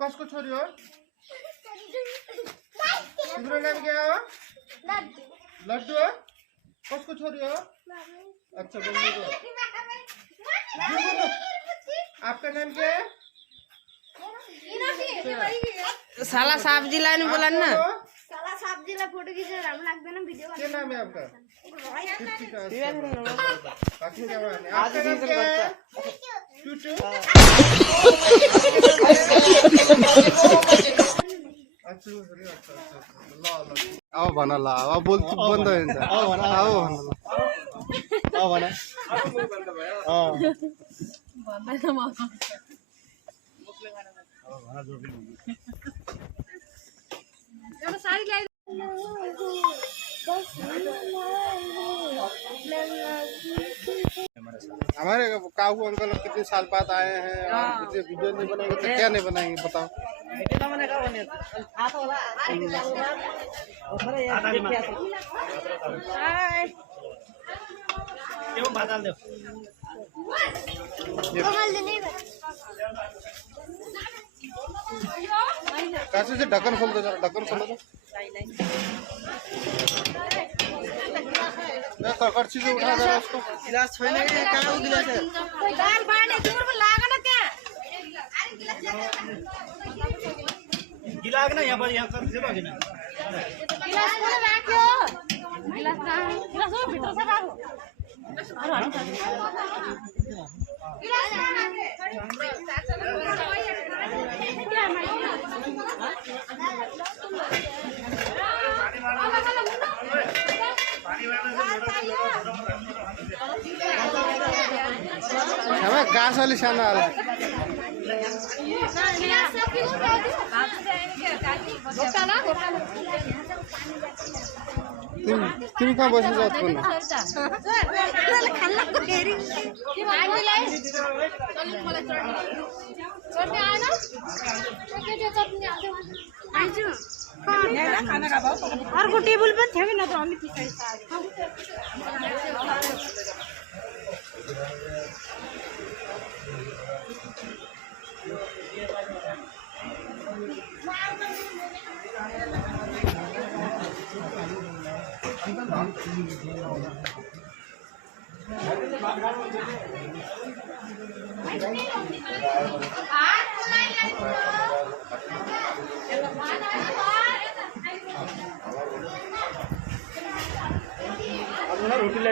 कसको छोरी हो? तिम्रो नाम क्या हो? लड्डू हो? कसको छोरी हो? अच्छा बंदी को। आपका नाम क्या है? साला सब्जी लाने बोला ना। साला सब्जी ला फोटो खींचे राम लगता ना वीडियो। क्या नाम है आपका? आओ भन ल अब बोल बन्द हुन्छ आओ भन आओ भन हमारे काऊ अंकल कितने साल बाद आए हैं और मुझे वीडियो नहीं बनाएंगे तो क्या नहीं बनाएंगे बताओ। कैसे से ढक्कन खोल दो, ढक्कन खोलो तो कड़छी से उठा दो उसको। गिलास छोड़ने के कहाँ वो गिलास है? दाल बाने दूर में लागा ना क्या? गिलास ना यहाँ पर यहाँ कर दे बाकी ना। गिलास कौन रखियो? गिलास ना गिलास वो भीतर से बाहर। हमें गास वाली शाना आ रहा है। तुम कहाँ बस जात को ना? और को टेबल पर थे ना तो हम पीछे रोटी ला